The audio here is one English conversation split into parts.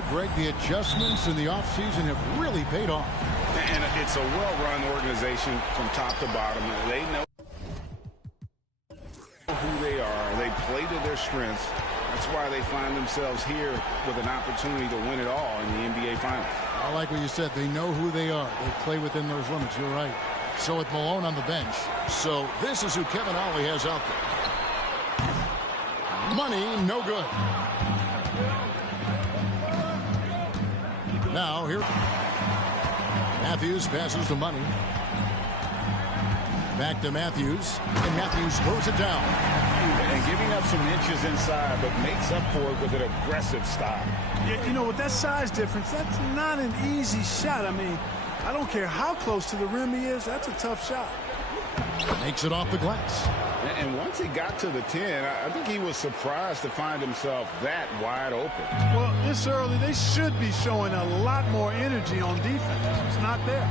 Greg, the adjustments in the offseason have really paid off. And it's a well-run organization from top to bottom. They know who they are. They play to their strengths. That's why they find themselves here with an opportunity to win it all in the NBA Finals. I like what you said. They know who they are. They play within those limits. You're right. So with Malone on the bench. So this is who Kevin Ollie has out there. Money, no good. Now here, Matthews passes to Money. Back to Matthews, and Matthews throws it down. And giving up some inches inside, but makes up for it with an aggressive style. Yeah, you know, with that size difference, that's not an easy shot. I mean, I don't care how close to the rim he is, that's a tough shot. Makes it off the glass. And once he got to the 10, I think he was surprised to find himself that wide open. Well, this early, they should be showing a lot more energy on defense. It's not there.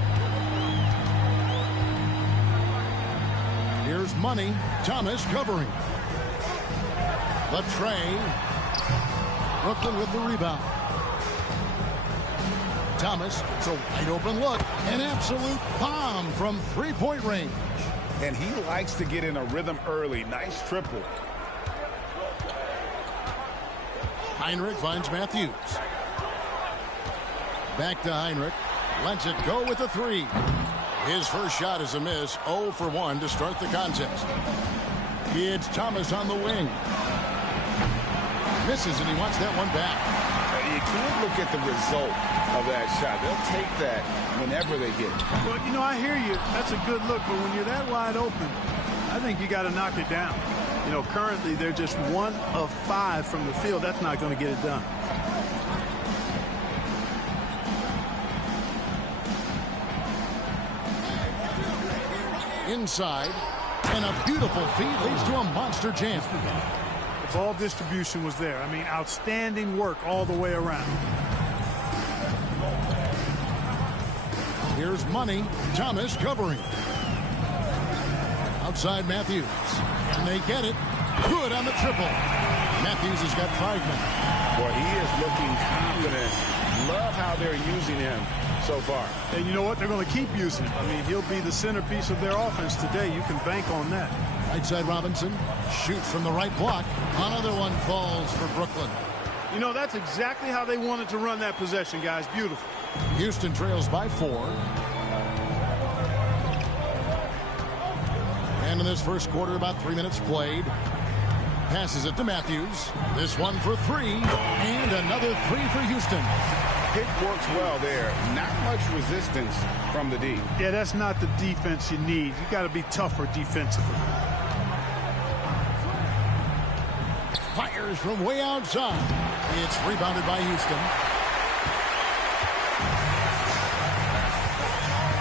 Here's Money. Thomas covering. Latrey. Brooklyn with the rebound. Thomas gets a wide open look. An absolute bomb from three-point range. And he likes to get in a rhythm early. Nice triple. Heinrich finds Matthews. Back to Heinrich. Lets it go with a three. His first shot is a miss. 0 for 1 to start the contest. It's Thomas on the wing. Misses, and he wants that one back. You can't look at the result of that shot. They'll take that whenever they get it. Well, you know, I hear you. That's a good look, but when you're that wide open, I think you got to knock it down. You know, currently they're just 1 of 5 from the field. That's not going to get it done. Inside, and a beautiful feed leads to a monster jam. The ball distribution was there. I mean, outstanding work all the way around. Here's Money. Thomas covering. Outside Matthews. And they get it. Good on the triple. Matthews has got 5 men. Boy, he is looking confident. Love how they're using him so far. And you know what? They're going to keep using him. I mean, he'll be the centerpiece of their offense today. You can bank on that. Right side Robinson shoots from the right block. Another one falls for Brooklyn. You know, that's exactly how they wanted to run that possession, guys. Beautiful. Houston trails by 4. And in this first quarter, about 3 minutes played. Passes it to Matthews. This one for 3. And another 3 for Houston. Pick works well there. Not much resistance from the D. Yeah, that's not the defense you need. You got to be tougher defensively. Fires from way outside. It's rebounded by Houston.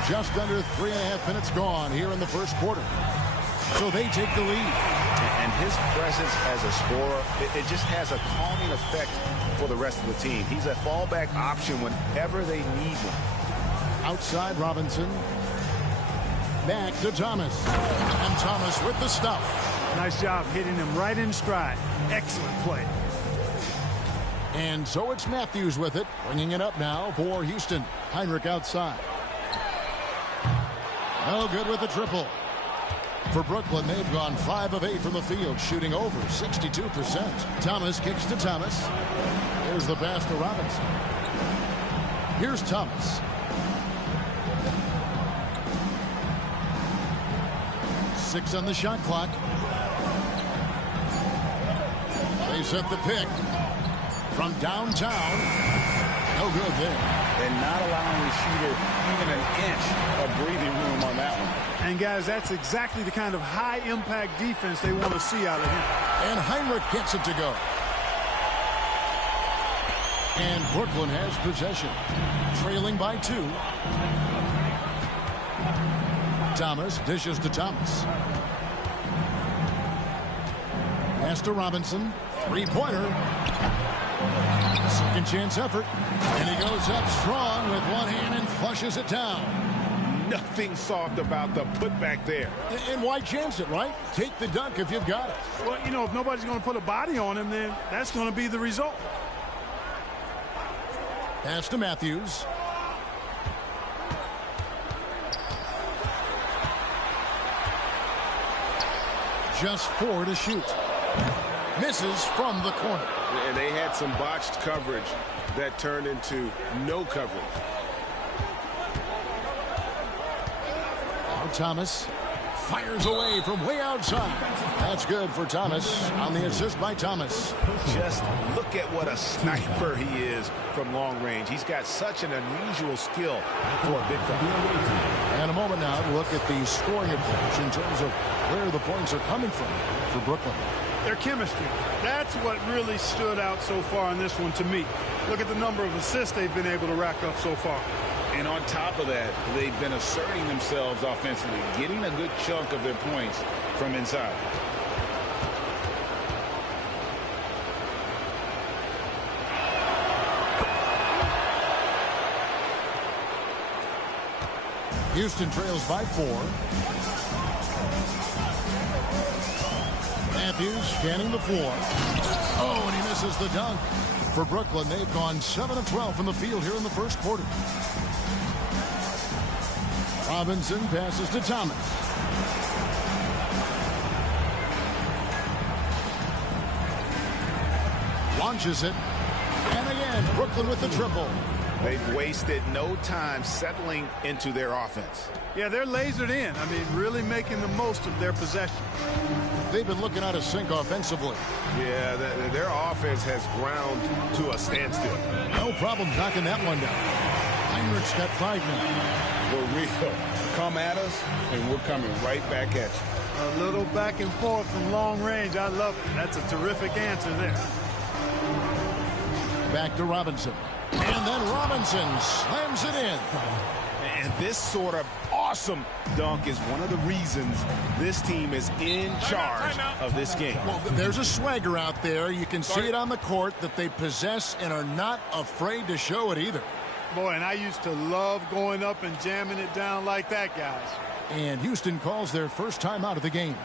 Just under 3.5 minutes gone here in the first quarter. So they take the lead. And his presence as a scorer, it just has a calming effect for the rest of the team. He's a fallback option whenever they need one. Outside Robinson. Back to Thomas. And Thomas with the stuff. Nice job hitting him right in stride. Excellent play. And so it's Matthews with it, bringing it up now for Houston. Heinrich outside. No good with the triple. For Brooklyn, they've gone 5 of 8 from the field, shooting over 62%. Thomas kicks to Thomas. Here's the pass to Robinson. Here's Thomas. 6 on the shot clock. They set the pick from downtown. No good there. And not allowing the shooter even an inch of breathing room on that one. And, guys, that's exactly the kind of high-impact defense they want to see out of him. And Heinrich gets it to go. And Brooklyn has possession. Trailing by 2. Thomas dishes to Thomas. Pass to Robinson. Three-pointer. Second chance effort. And he goes up strong with one hand and flushes it down. Nothing soft about the putback there. And why chance it, right? Take the dunk if you've got it. Well, you know, if nobody's going to put a body on him, then that's going to be the result. Pass to Matthews. Just 4 to shoot. Misses from the corner. And they had some botched coverage that turned into no coverage. Now Thomas fires away from way outside. That's good for Thomas on the assist by Thomas. Just look at what a sniper he is from long range. He's got such an unusual skill for a big fella. And a moment now to look at the scoring approach in terms of where the points are coming from for Brooklyn. Their chemistry. That's what really stood out so far in this one to me. Look at the number of assists they've been able to rack up so far. And on top of that, they've been asserting themselves offensively, getting a good chunk of their points from inside. Houston trails by 4. Matthews scanning the floor. Oh, and he misses the dunk. For Brooklyn, they've gone 7 of 12 from the field here in the first quarter. Robinson passes to Thomas. Launches it. And again, Brooklyn with the triple. They've wasted no time settling into their offense. Yeah, they're lasered in. I mean, really making the most of their possession. They've been looking out of sync offensively. Yeah, their offense has ground to a standstill. No problem knocking that one down. Heinrich's got 5 now. For real. Come at us, and we're coming right back at you. A little back and forth from long range. I love it. That's a terrific answer there. Back to Robinson. And then Robinson slams it in. And this sort of awesome dunk is one of the reasons this team is in charge of this game. Well, there's a swagger out there. You can see it on the court that they possess and are not afraid to show it either. Boy, and I used to love going up and jamming it down like that, guys. And Houston calls their first time out of the game.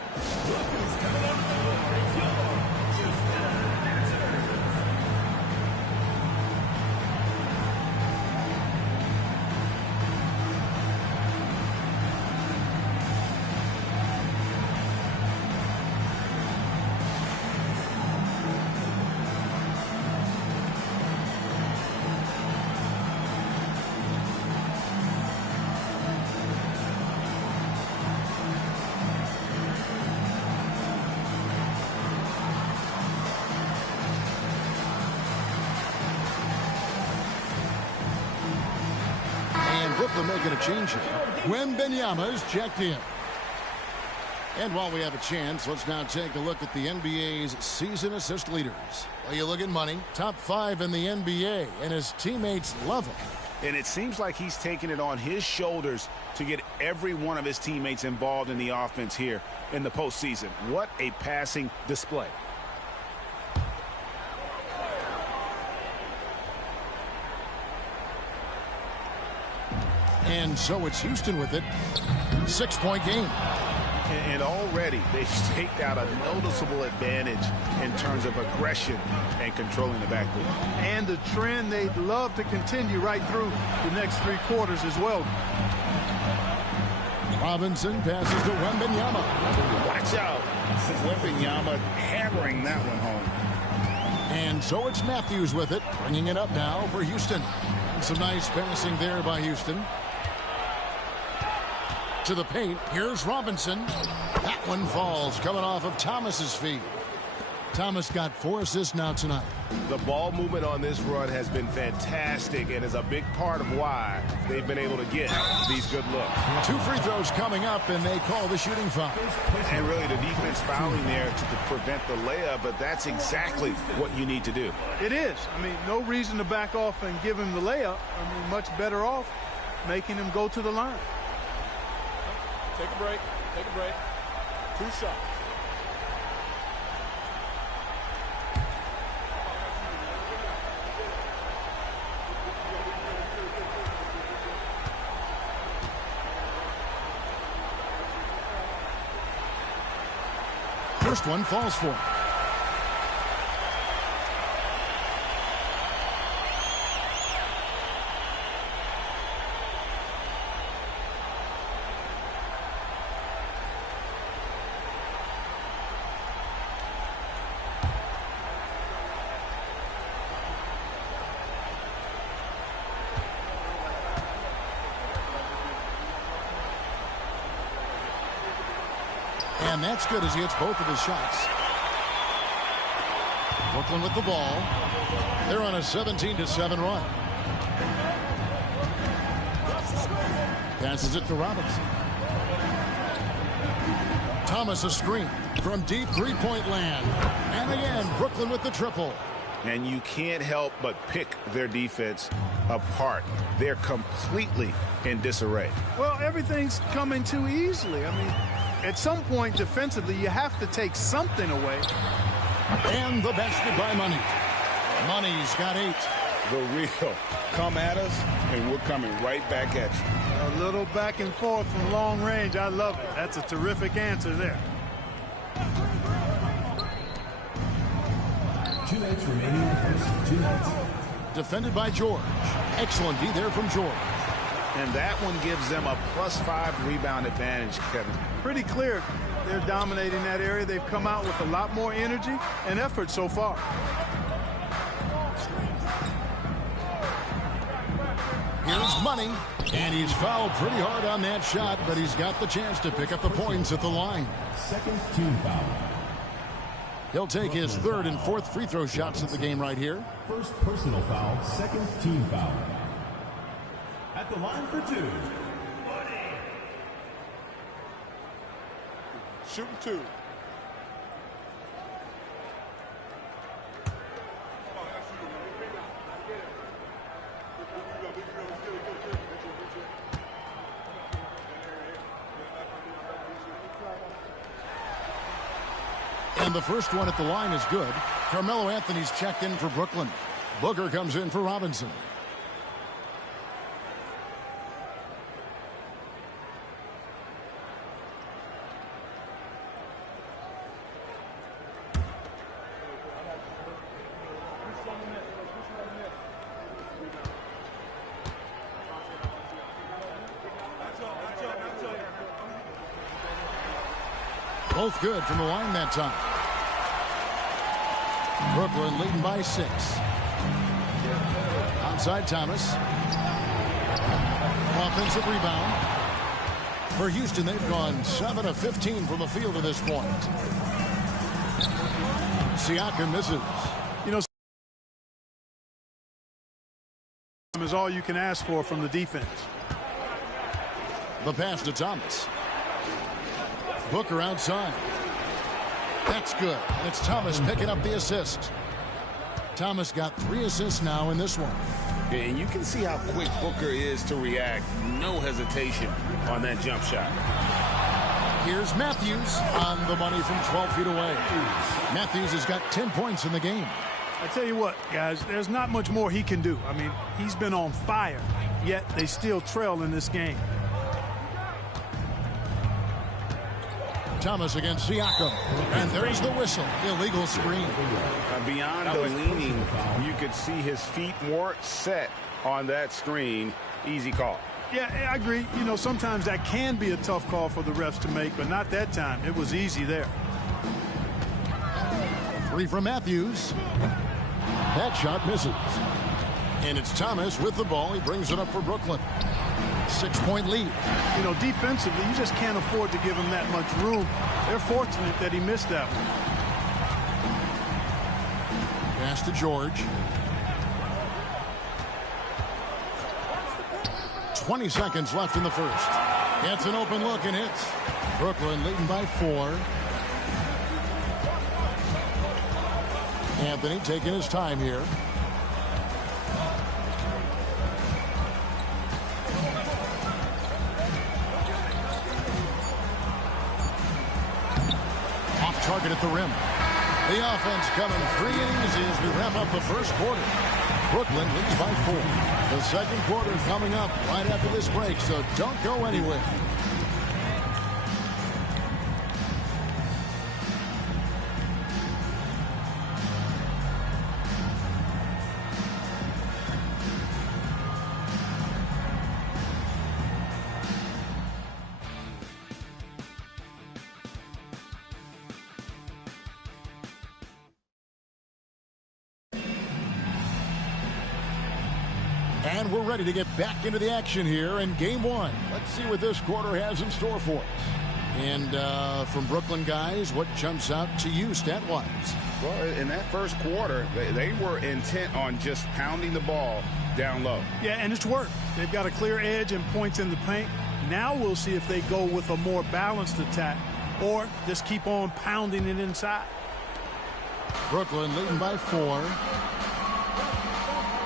Brooklyn making a change here. Wembanyama's checked in. And while we have a chance, let's now take a look at the NBA's season assist leaders. Well, you look at money, top 5 in the NBA, and his teammates love him. And it seems like he's taking it on his shoulders to get every one of his teammates involved in the offense here in the postseason. What a passing display. And so it's Houston with it. 6-point game. And already they've staked out a noticeable advantage in terms of aggression and controlling the backboard. And the trend they'd love to continue right through the next 3 quarters as well. Robinson passes to Wembanyama. Watch out. Wembanyama hammering that one home. And so it's Matthews with it, bringing it up now for Houston. And some nice passing there by Houston. To the paint, here's Robinson. That one falls, coming off of Thomas's feet. Thomas got 4 assists now tonight. The ball movement on this run has been fantastic and is a big part of why they've been able to get these good looks. 2 free throws coming up, and they call the shooting foul. And really the defense fouling there to prevent the layup, but that's exactly what you need to do. It is. I mean, no reason to back off and give him the layup. I mean, much better off making him go to the line. Take a break. Take a break. 2 shots. First one falls for him. And that's good as he hits both of his shots. Brooklyn with the ball. They're on a 17-7 run. Passes it to Robinson. Thomas a screen from deep three-point land. And again, Brooklyn with the triple. And you can't help but pick their defense apart. They're completely in disarray. Well, everything's coming too easily. I mean, at some point defensively, you have to take something away. And the basket by Money. Money's got 8. The real come at us, and we're coming right back at you. A little back and forth from long range. I love it. That's a terrific answer there. 2 minutes remaining in the first. 2 minutes. Defended by George. Excellent D there from George. And that one gives them a +5 rebound advantage, Kevin. Pretty clear. They're dominating that area. They've come out with a lot more energy and effort so far. Here's Money, and he's fouled pretty hard on that shot, but he's got the chance to pick up the points at the line. Second team foul. He'll take his 3rd and 4th free throw shots of the game right here. First personal foul, second team foul. At the line for 2. Shooting 2. And the first one at the line is good. Carmelo Anthony's checked in for Brooklyn. Booker comes in for Robinson. Both good from the line that time. Brooklyn leading by 6. Outside Thomas. Offensive rebound. For Houston, they've gone 7 of 15 from the field to this point. Siakam misses. You know, is all you can ask for from the defense. The pass to Thomas. Booker outside. That's good. And it's Thomas picking up the assist. Thomas got 3 assists now in this one. And you can see how quick Booker is to react. No hesitation on that jump shot. Here's Matthews on the money from 12 feet away. Matthews has got 10 points in the game. I tell you what, guys, there's not much more he can do. I mean, he's been on fire, yet they still trail in this game. Thomas against Siakam. And there's the whistle. Illegal screen. Beyond the leaning, you could see his feet weren't set on that screen. Easy call. Yeah, I agree. You know, sometimes that can be a tough call for the refs to make, but not that time. It was easy there. 3 from Matthews. That shot misses. And it's Thomas with the ball. He brings it up for Brooklyn. 6-point lead. You know, defensively, you just can't afford to give him that much room. They're fortunate that he missed that one. Pass to George. 20 seconds left in the first. Gets an open look and hits. Brooklyn leading by 4. Anthony taking his time here. Off target at the rim. The offense coming free and easy as we wrap up the first quarter. Brooklyn leads by 4. The second quarter is coming up right after this break, so don't go anywhere. And we're ready to get back into the action here in game 1. Let's see what this quarter has in store for us. And from Brooklyn guys, what jumps out to you stat-wise? Well, in that first quarter, they were intent on just pounding the ball down low. Yeah, and it's worked. They've got a clear edge and points in the paint. Now we'll see if they go with a more balanced attack or just keep on pounding it inside. Brooklyn leading by 4.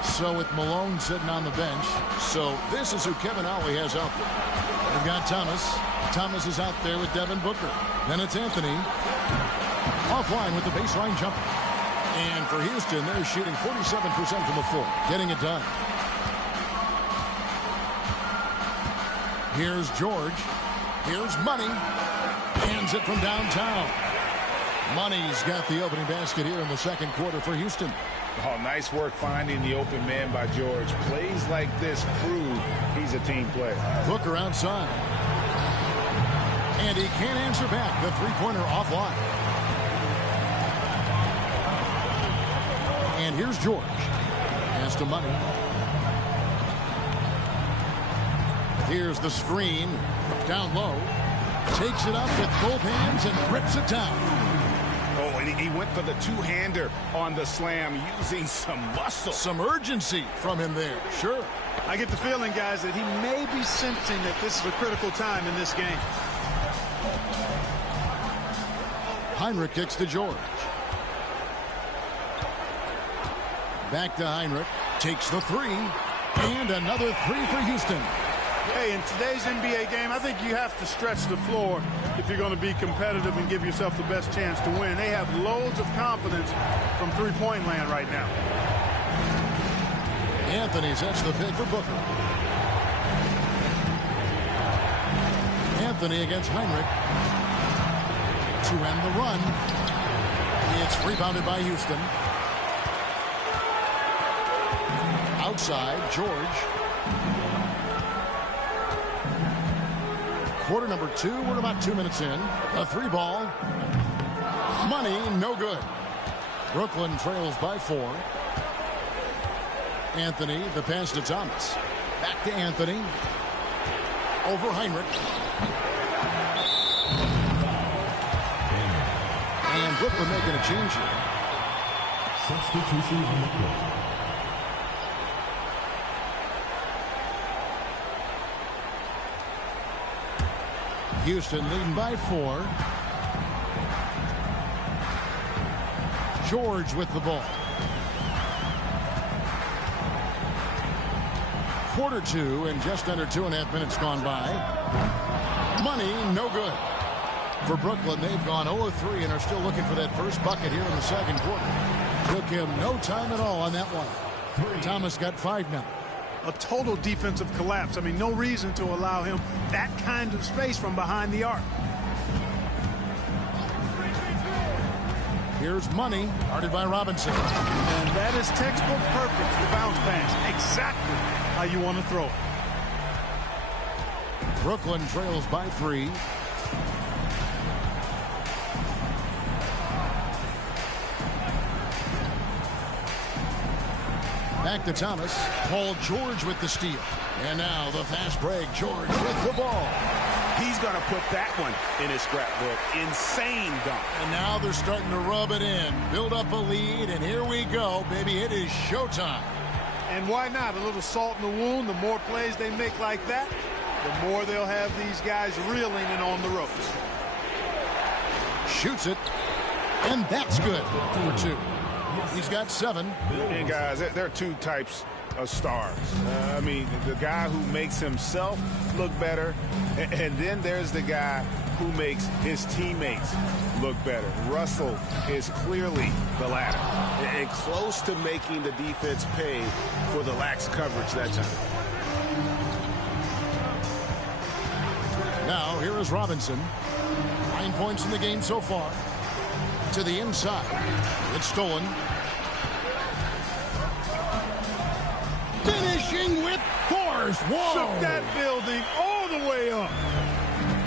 So with Malone sitting on the bench. So this is who Kevin Ollie has out there. They've got Thomas. Thomas is out there with Devin Booker. Then it's Anthony. Offline with the baseline jumper. And for Houston, they're shooting 47% from the floor. Getting it done. Here's George. Here's Money. Hands it from downtown. Money's got the opening basket here in the second quarter for Houston. Oh, nice work finding the open man by George. Plays like this prove he's a team player. Booker outside. And he can't answer back. The three-pointer offline. And here's George. Pass to Money. Here's the screen. Down low. Takes it up with both hands and rips it down. Oh, and he went for the two-hander on the slam using some muscle. Some urgency from him there. Sure. I get the feeling, guys, that he may be sensing that this is a critical time in this game. Heinrich kicks to George. Back to Heinrich. Takes the three. And another three for Houston. Hey, in today's NBA game, I think you have to stretch the floor if you're going to be competitive and give yourself the best chance to win. They have loads of confidence from three-point land right now. Anthony sets the pick for Booker. Anthony against Heinrich. To end the run. It's rebounded by Houston. Outside, George. Quarter number 2. We're about 2 minutes in. A three ball. Money, no good. Brooklyn trails by 4. Anthony, the pass to Thomas. Back to Anthony. Over Heinrich. And Brooklyn making a change here. Substitution on the court. Houston leading by 4. George with the ball. Quarter 2 and just under 2.5 minutes gone by. Money, no good. For Brooklyn, they've gone 0-3 and are still looking for that first bucket here in the second quarter. Took him no time at all on that one. Thomas got 5 now. A total defensive collapse. I mean, no reason to allow him that kind of space from behind the arc. Here's Money, guarded by Robinson. And that is textbook perfect, the bounce pass. Exactly how you want to throw it. Brooklyn trails by 3. Back to Thomas. Paul George with the steal. And now the fast break. George with the ball. He's going to put that one in his scrapbook. Insane dunk. And now they're starting to rub it in. Build up a lead, and here we go, baby. It is showtime. And why not? A little salt in the wound. The more plays they make like that, the more they'll have these guys reeling and on the ropes. Shoots it. And that's good for 2. He's got 7. And guys, there are 2 types of stars. I mean, the guy who makes himself look better, and then there's the guy who makes his teammates look better. Russell is clearly the latter, And close to making the defense pay for the lax coverage that time. Now, here is Robinson. 9 points in the game so far. To the inside. It's stolen. Finishing with force. Whoa! Shook that building all the way up.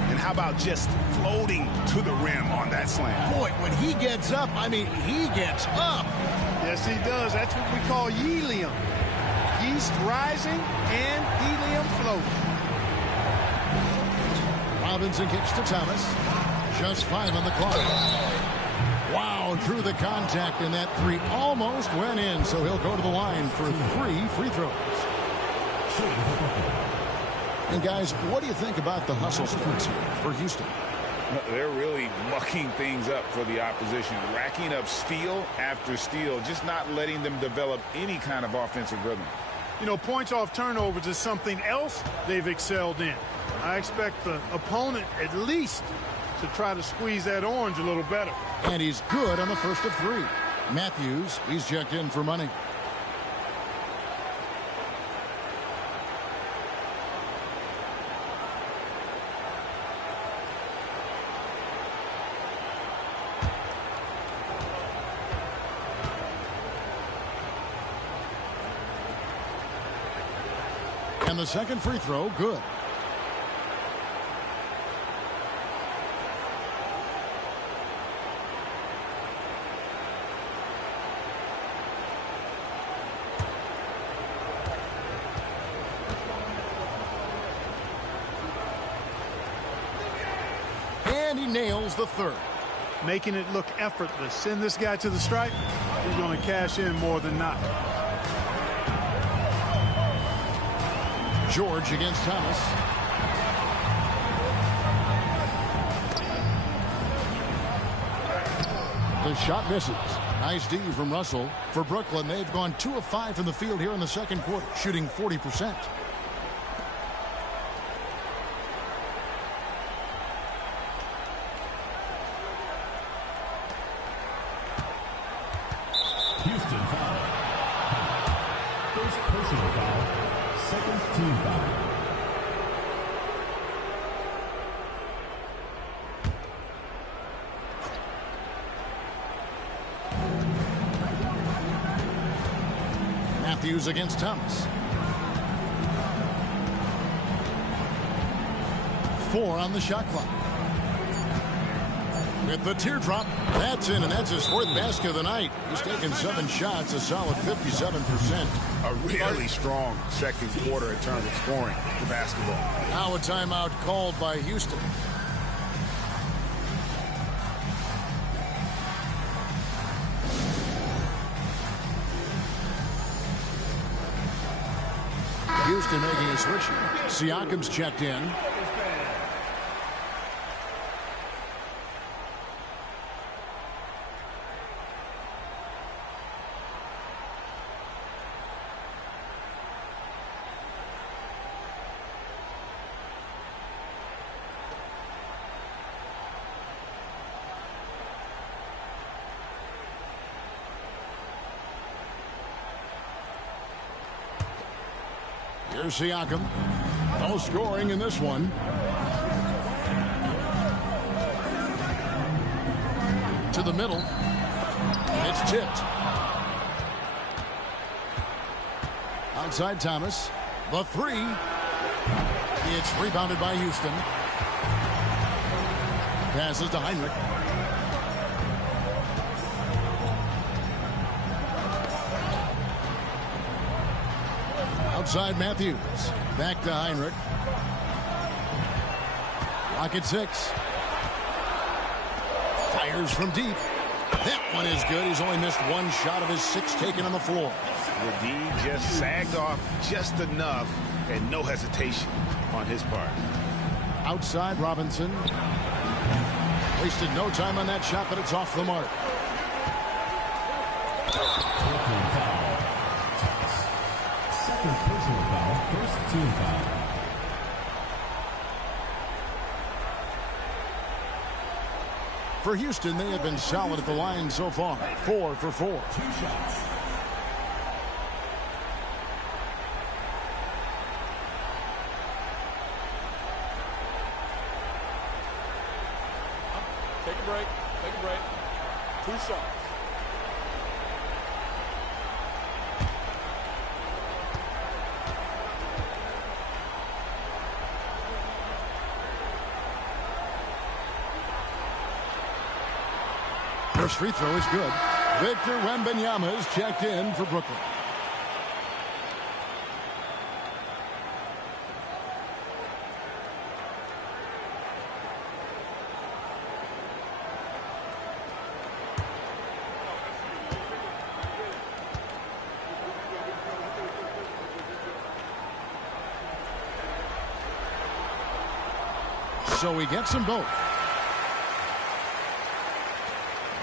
And how about just floating to the rim on that slam? Boy, when he gets up, I mean, he gets up. Yes, he does. That's what we call helium. Yeast rising and helium floating. Robinson kicks to Thomas. Just 5 on the clock. Wow, drew the contact, and that 3 almost went in, so he'll go to the line for 3 free throws. And guys, what do you think about the hustle starts here for Houston? They're really mucking things up for the opposition, racking up steal after steal, just not letting them develop any kind of offensive rhythm. You know, points off turnovers is something else they've excelled in. I expect the opponent at least to try to squeeze that orange a little better. And he's good on the first of 3. Matthews, he's checked in for money. And the second free throw, good. And he nails the third. Making it look effortless. Send this guy to the stripe. He's going to cash in more than not. George against Thomas. The shot misses. Nice D from Russell. For Brooklyn, they've gone 2 of 5 from the field here in the second quarter, shooting 40%. Houston foul. First personal foul. Second team foul. Matthews against Thomas. 4 on the shot clock. With the teardrop, that's in, and that's his 4th basket of the night. He's taken 7 shots, a solid 57%. A really strong second quarter in terms of scoring the basketball. Now a timeout called by Houston. Houston making a switch here. Siakam's checked in. Here's Siakam. No scoring in this one. To the middle. It's tipped. Outside Thomas. The 3. It's rebounded by Houston. Passes to Heinrich. Outside Matthews. Back to Heinrich. Rocket 6. Fires from deep. That one is good. He's only missed 1 shot of his 6 taken on the floor. The D just sagged off just enough and no hesitation on his part. Outside Robinson. Wasted no time on that shot, but it's off the mark. Second personal foul, first team foul. For Houston, they have been solid at the line so far. 4 for 4. 2 shots. Take a break. Take a break. 2 shots. First free throw is good. Victor Wembanyama is checked in for Brooklyn. So he gets them both.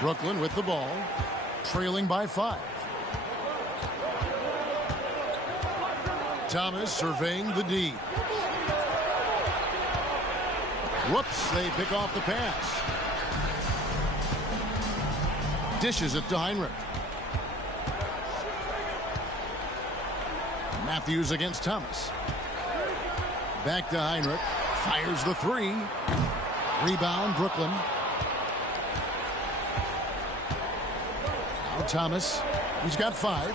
Brooklyn with the ball, trailing by 5. Thomas surveying the D. Whoops, they pick off the pass. Dishes it to Heinrich. Matthews against Thomas. Back to Heinrich. Fires the 3. Rebound, Brooklyn. Now Thomas. He's got 5.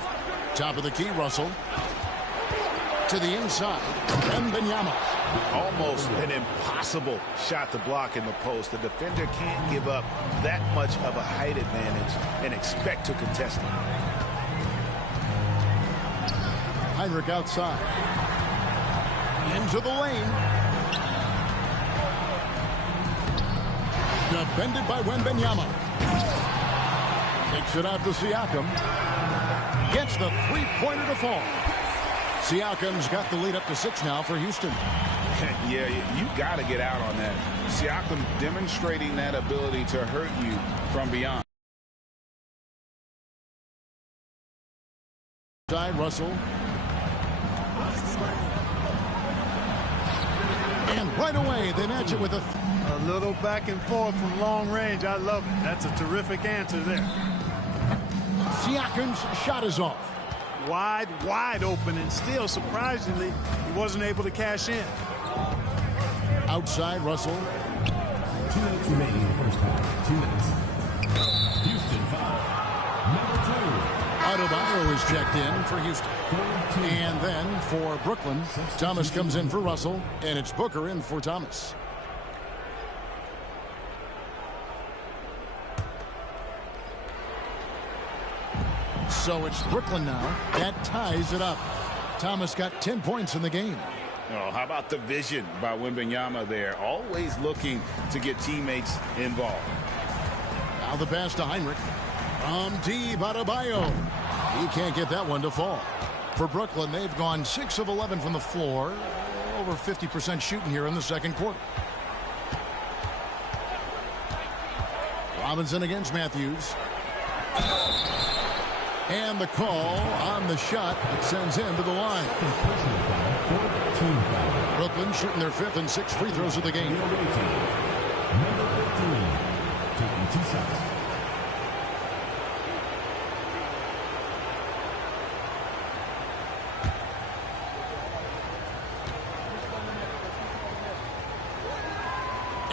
Top of the key, Russell. To the inside. Wembanyama. Almost an impossible shot to block in the post. The defender can't give up that much of a height advantage and expect to contest it. Heinrich outside. Into the lane. Defended by Wembanyama. Takes it out to Siakam. Gets the 3-pointer to fall. Siakam's got the lead up to 6 now for Houston. Yeah, you got to get out on that. Siakam demonstrating that ability to hurt you from beyond. Side Russell. And right away they match it with a little back and forth from long range. I love it. That's a terrific answer there. Siakam's shot is off. Wide open, and still surprisingly he wasn't able to cash in. Outside Russell. 2 minutes remaining in the first half. 2 minutes. Houston foul. Number 2. Adebayo is checked in for Houston. And then for Brooklyn, Thomas comes in for Russell, and it's Booker in for Thomas. So it's Brooklyn now. That ties it up. Thomas got 10 points in the game. Oh, how about the vision by Wembanyama there? Always looking to get teammates involved. Now the pass to Heinrich. From deep, Adebayo. He can't get that one to fall. For Brooklyn, they've gone 6 of 11 from the floor. Over 50% shooting here in the second quarter. Robinson against Matthews. And the call on the shot that sends him to the line. Brooklyn shooting their 5th and 6th free throws of the game. Number 15, taking 2 shots.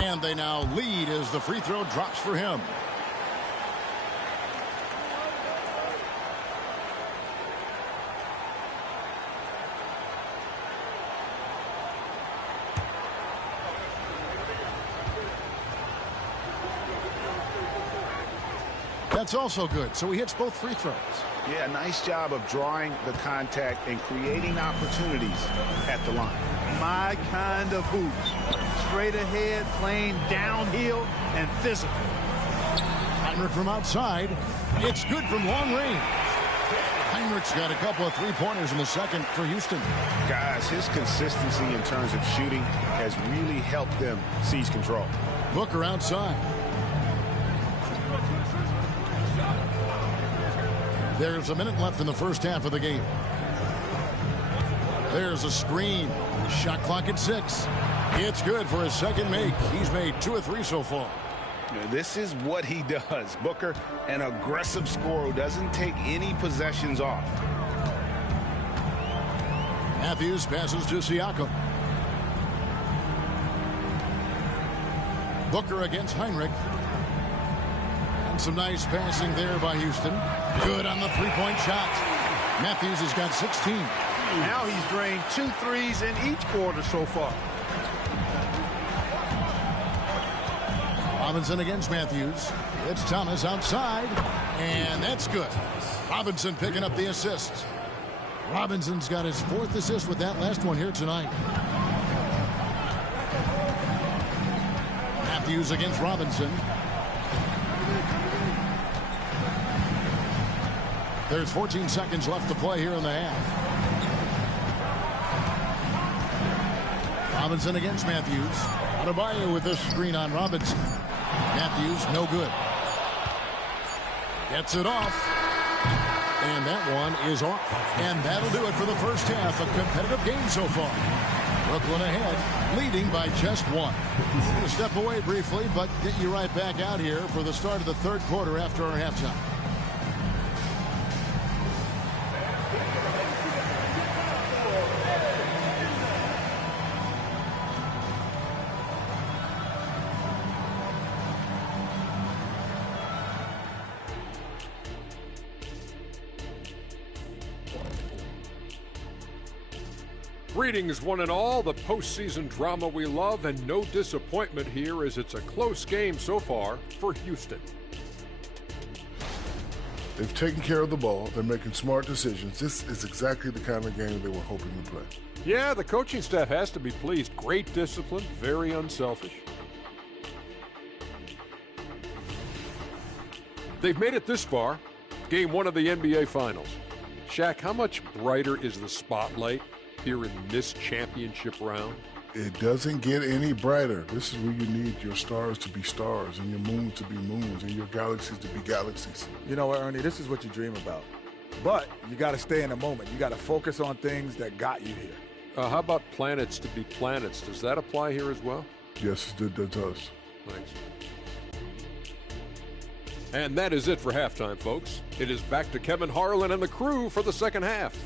And they now lead as the free throw drops for him. That's also good. So he hits both free throws. Yeah, nice job of drawing the contact and creating opportunities at the line. My kind of hoops. Straight ahead, playing downhill, and physical. Heinrich from outside. It's good from long range. Heinrich's got a couple of 3-pointers in the second for Houston. Guys, his consistency in terms of shooting has really helped them seize control. Booker outside. There's a minute left in the first half of the game. There's a screen. Shot clock at 6. It's good for his second make. He's made 2 of 3 so far. This is what he does. Booker, an aggressive scorer who doesn't take any possessions off. Matthews passes to Siakam. Booker against Heinrich. And some nice passing there by Houston. Good on the 3-point shot. Matthews has got 16. Now he's drained 2 threes in each quarter so far. Robinson against Matthews. It's Thomas outside. And that's good. Robinson picking up the assist. Robinson's got his 4th assist with that last one here tonight. Matthews against Robinson. There's 14 seconds left to play here in the half. Robinson against Matthews. Adebayo with the screen on Robinson. Matthews, no good. Gets it off. And that one is off. And that'll do it for the first half. A competitive game so far. Brooklyn ahead, leading by just one. We're going to step away briefly, but get you right back out here for the start of the third quarter after our halftime. Greetings, one and all. The postseason drama we love, and no disappointment here as it's a close game so far for Houston. They've taken care of the ball. They're making smart decisions. This is exactly the kind of game they were hoping to play. Yeah, the coaching staff has to be pleased. Great discipline, very unselfish. They've made it this far. Game one of the NBA Finals. Shaq, how much brighter is the spotlight here in this championship round? It doesn't get any brighter. This is where you need your stars to be stars and your moons to be moons and your galaxies to be galaxies. You know what, Ernie, this is what you dream about. But you got to stay in the moment. You got to focus on things that got you here. How about planets to be planets? Does that apply here as well? Yes, that does. Thanks. And that is it for halftime, folks. It is back to Kevin Harlan and the crew for the second half.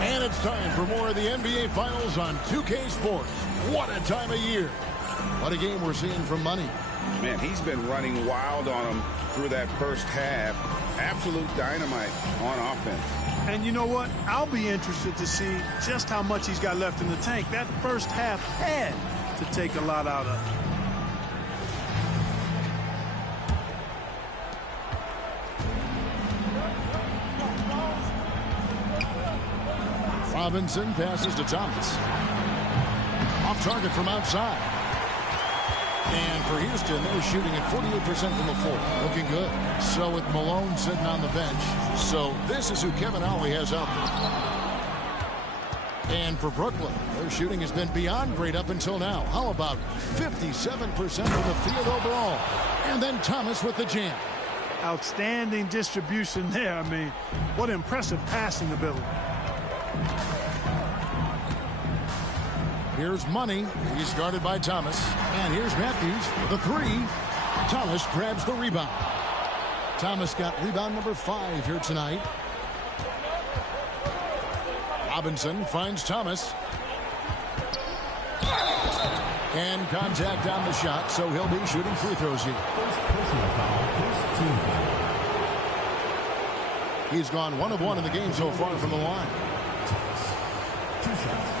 And it's time for more of the NBA Finals on 2K Sports. What a time of year. What a game we're seeing from Money. Man, he's been running wild on him through that first half. Absolute dynamite on offense. And you know what? I'll be interested to see just how much he's got left in the tank. That first half had to take a lot out of it. Robinson passes to Thomas. Off target from outside. And for Houston, they're shooting at 48% from the floor. Looking good. So with Malone sitting on the bench. So this is who Kevin Ollie has out there. And for Brooklyn, their shooting has been beyond great up until now. How about 57% from the field overall? And then Thomas with the jam. Outstanding distribution there. I mean, what impressive passing ability. Here's Money. He's guarded by Thomas. And here's Matthews for the three. Thomas grabs the rebound. Thomas got rebound number 5 here tonight. Robinson finds Thomas. And contact on the shot, so he'll be shooting free throws here. He's gone 1 of 1 in the game so far from the line. 2 shots.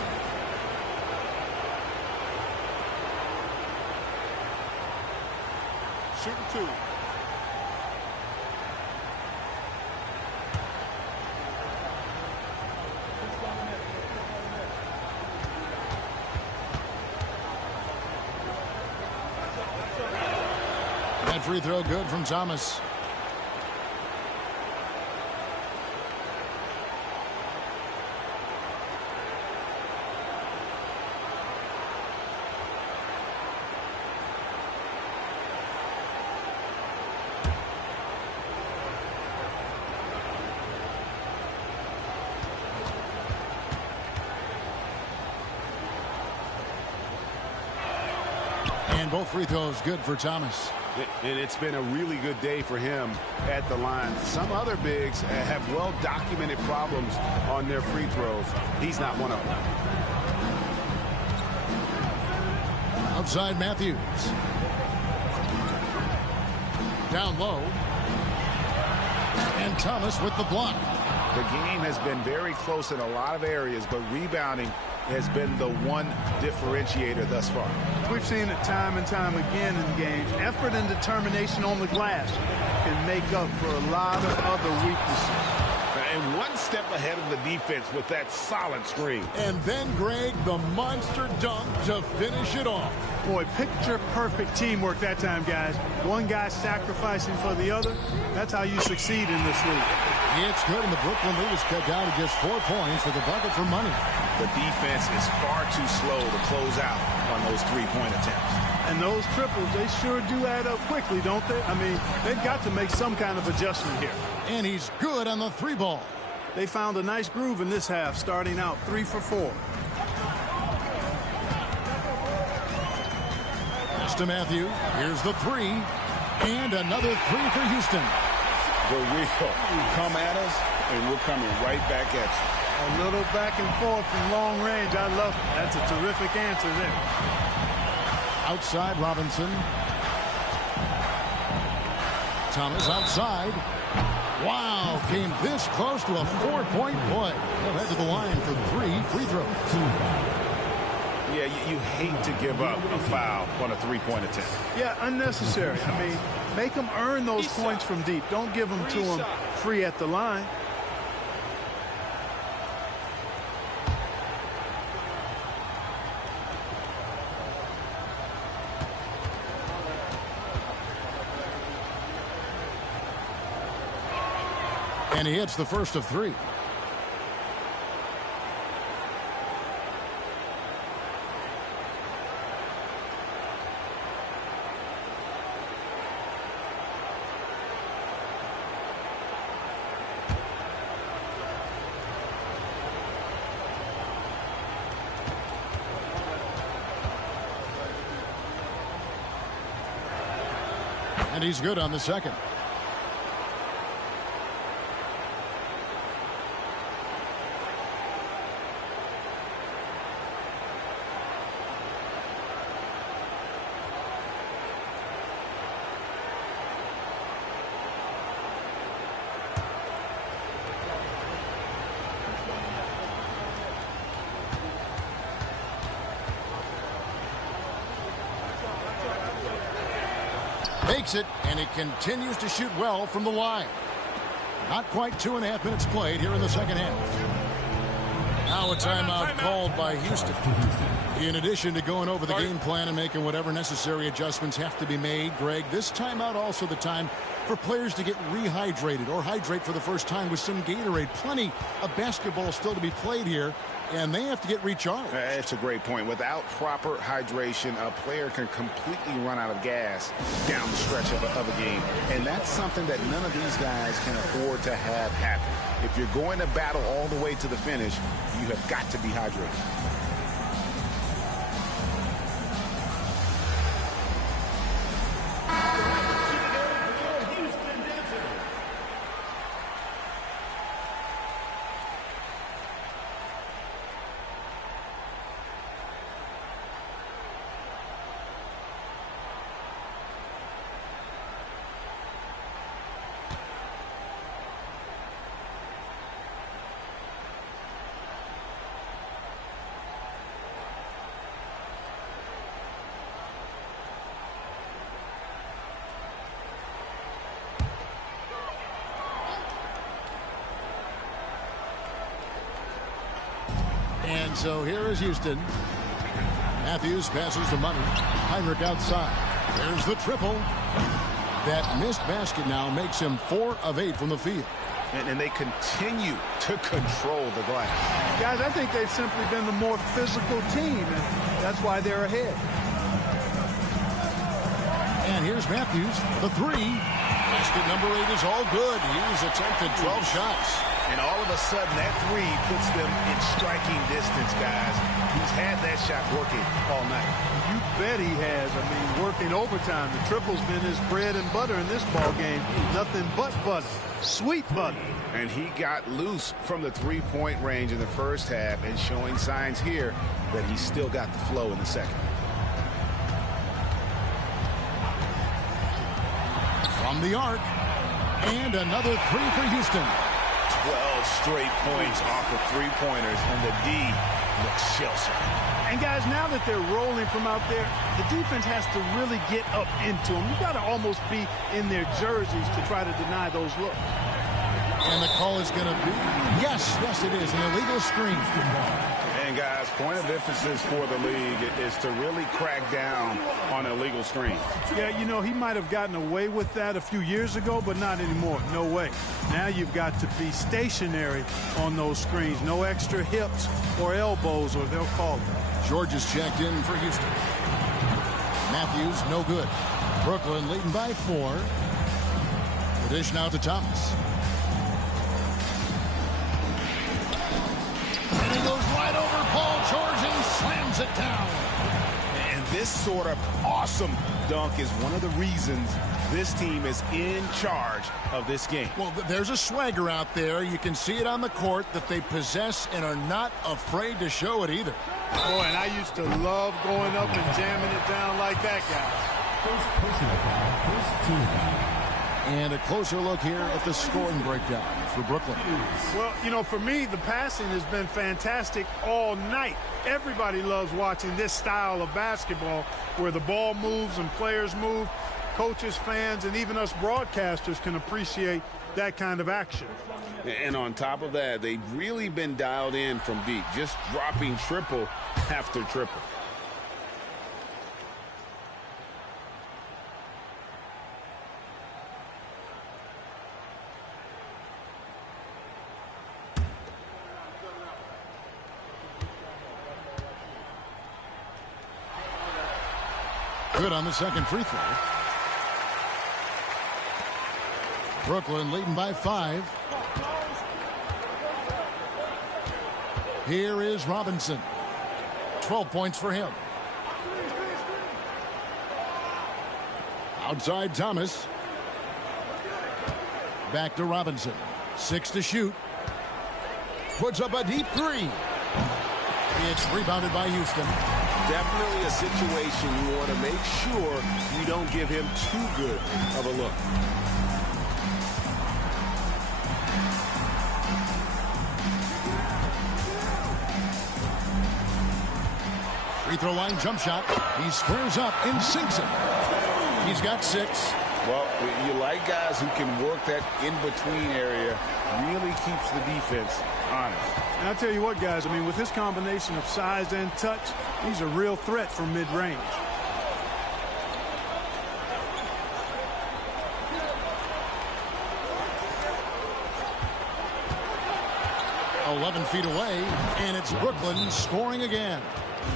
Shooting 2. That free throw good from Thomas. And both free throws good for Thomas. And it's been a really good day for him at the line. Some other bigs have well-documented problems on their free throws. He's not one of them. Outside Matthews. Down low. And Thomas with the block. The game has been very close in a lot of areas, but rebounding has been the one differentiator thus far. We've seen it time and time again in games. Effort and determination on the glass can make up for a lot of other weaknesses. And one step ahead of the defense with that solid screen. And then, Greg, the monster dunk to finish it off. Boy, picture-perfect teamwork that time, guys. One guy sacrificing for the other. That's how you succeed in this league. It's good, and the Brooklyn lead is cut down to just 4 points with a bucket for money. The defense is far too slow to close out on those three-point attempts. And those triples, they sure do add up quickly, don't they? I mean, they've got to make some kind of adjustment here. And he's good on the 3 ball. They found a nice groove in this half, starting out 3 for 4. To Matthew. Here's the 3. And another 3 for Houston. The wheel come at us, and we're coming right back at you. A little back and forth from long range. I love it. That's a terrific answer there. Outside Robinson. Thomas outside. Wow, came this close to a 4-point play. They'll head to the line for 3 free throws. Yeah, you hate to give up a foul on a three-point attempt. Yeah, unnecessary. I mean, make them earn those points from deep. Don't give them to them free at the line. And he hits the first of 3. And he's good on the second. Makes it, and he continues to shoot well from the line. Not quite 2.5 minutes played here in the second half. Now a timeout called by Houston. In addition to going over the game plan and making whatever necessary adjustments have to be made, Greg, this timeout also the time for players to get rehydrated or hydrate for the first time with some Gatorade. Plenty of basketball still to be played here, and they have to get recharged. It's a great point. Without proper hydration, a player can completely run out of gas down the stretch of a game. And that's something that none of these guys can afford to have happen. If you're going to battle all the way to the finish, you have got to be hydrated. And so here is Houston. Matthews passes to Money. Heinrich outside. There's the triple. That missed basket now makes him 4 of 8 from the field. And they continue to control the glass. Guys, I think they've simply been the more physical team, and that's why they're ahead. And here's Matthews, the 3. Basket number 8 is all good. He's attempted 12 shots. And all of a sudden, that 3 puts them in striking distance, guys. He's had that shot working all night. You bet he has. I mean, working overtime. The triple's been his bread and butter in this ball game. Nothing but butter. Sweet butter. And he got loose from the three-point range in the first half and showing signs here that he's still got the flow in the second. From the arc. And another 3 for Houston. 12 straight points off of three-pointers, and the D looks shell-shocked. And, guys, now that they're rolling from out there, the defense has to really get up into them. You've got to almost be in their jerseys to try to deny those looks. And the call is going to be, yes, it is, an illegal screen. And guys, point of emphasis for the league is to really crack down on illegal screens. Yeah, you know, he might have gotten away with that a few years ago, but not anymore. No way. Now you've got to be stationary on those screens. No extra hips or elbows, or they'll call it. George is checked in for Houston. Matthews, no good. Brooklyn leading by 4. The dish now to Thomas. And he goes right over Paul George and slams it down. And this sort of awesome dunk is one of the reasons this team is in charge of this game. Well, there's a swagger out there. You can see it on the court that they possess and are not afraid to show it either. Boy, and I used to love going up and jamming it down like that, guy. First personal foul, first team foul. And a closer look here at the scoring breakdown for Brooklyn. Well, you know, for me, the passing has been fantastic all night. Everybody loves watching this style of basketball where the ball moves and players move. Coaches, fans, and even us broadcasters can appreciate that kind of action. And on top of that, they've really been dialed in from deep, just dropping triple after triple. Good on the second free throw. Brooklyn leading by 5. Here is Robinson. 12 points for him. Outside Thomas. Back to Robinson. 6 to shoot. Puts up a deep 3. It's rebounded by Houston. Definitely a situation you want to make sure you don't give him too good of a look. Free throw line jump shot. He squares up and sinks it. He's got 6. Well, you like guys who can work that in-between area, really keeps the defense honest. And I'll tell you what, guys, I mean, with his combination of size and touch, he's a real threat from mid-range. 11 feet away, and it's Brooklyn scoring again.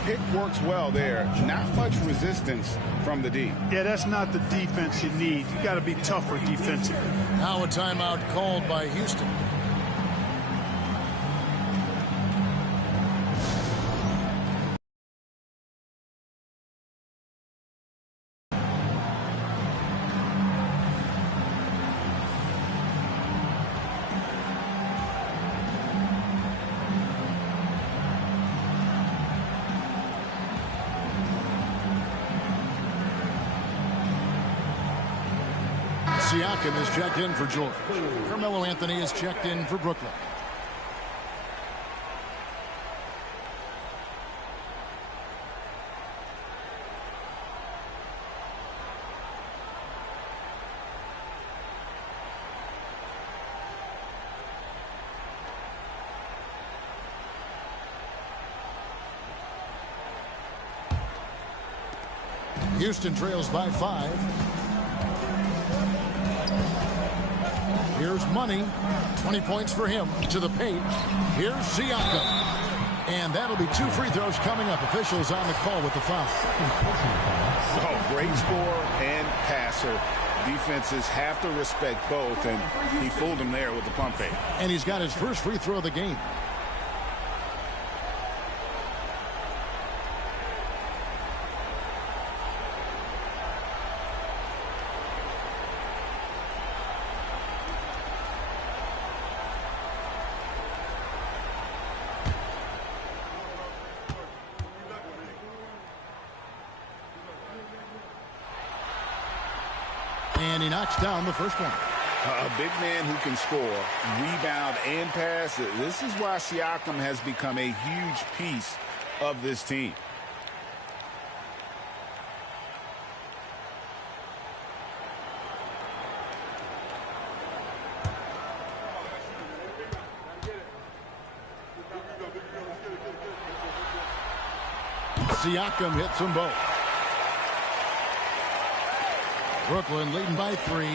Pick works well there. Not much resistance from the D. Yeah, that's not the defense you need. You got to be tougher defensively. Now a timeout called by Houston. Siakam is checked in for George. Carmelo Anthony is checked in for Brooklyn. Houston trails by 5. Here's Money. 20 points for him. To the paint. Here's Siakam. And that'll be 2 free throws coming up. Officials on the call with the foul. Oh, great scorer and passer. Defenses have to respect both, and he fooled them there with the pump fake. And he's got his first free throw of the game. And he knocks down the first one. A big man who can score, rebound, and pass. This is why Siakam has become a huge piece of this team. Siakam hits them both. Brooklyn leading by 3.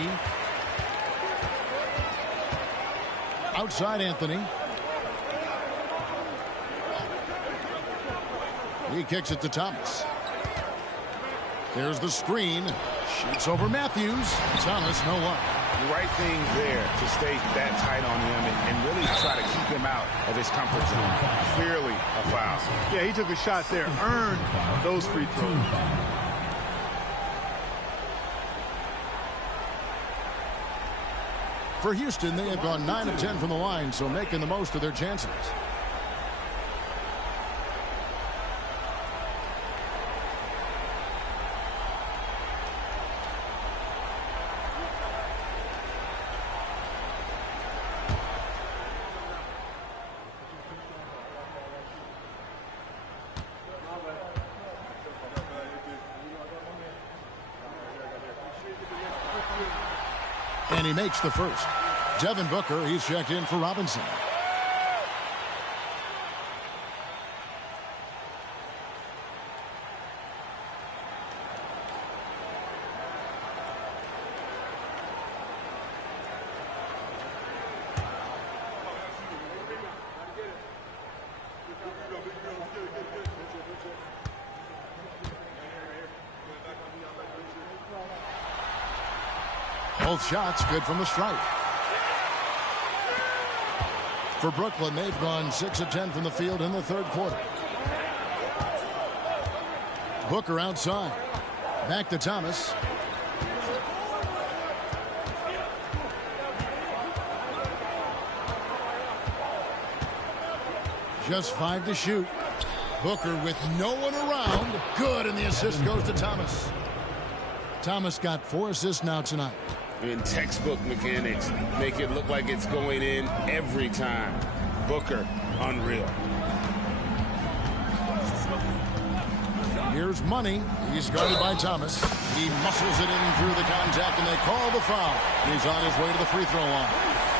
Outside Anthony. He kicks it to Thomas. There's the screen. Shoots over Matthews. Thomas, no luck. The right thing there to stay that tight on him and really try to keep him out of his comfort zone. Clearly a foul. Yeah, he took a shot there. Earned those free throws. For Houston, they have gone 9 of 10 from the line, so making the most of their chances. And he makes the first. Devin Booker, he's checked in for Robinson. Both shots good from the stripe. For Brooklyn, they've gone 6 of 10 from the field in the third quarter. Booker outside. Back to Thomas. Just 5 to shoot. Booker with no one around. Good, and the assist goes to Thomas. Thomas got 4 assists now tonight. In textbook mechanics, make it look like it's going in every time. Booker, unreal. Here's Money. He's guarded by Thomas. He muscles it in through the contact, and they call the foul. He's on his way to the free throw line.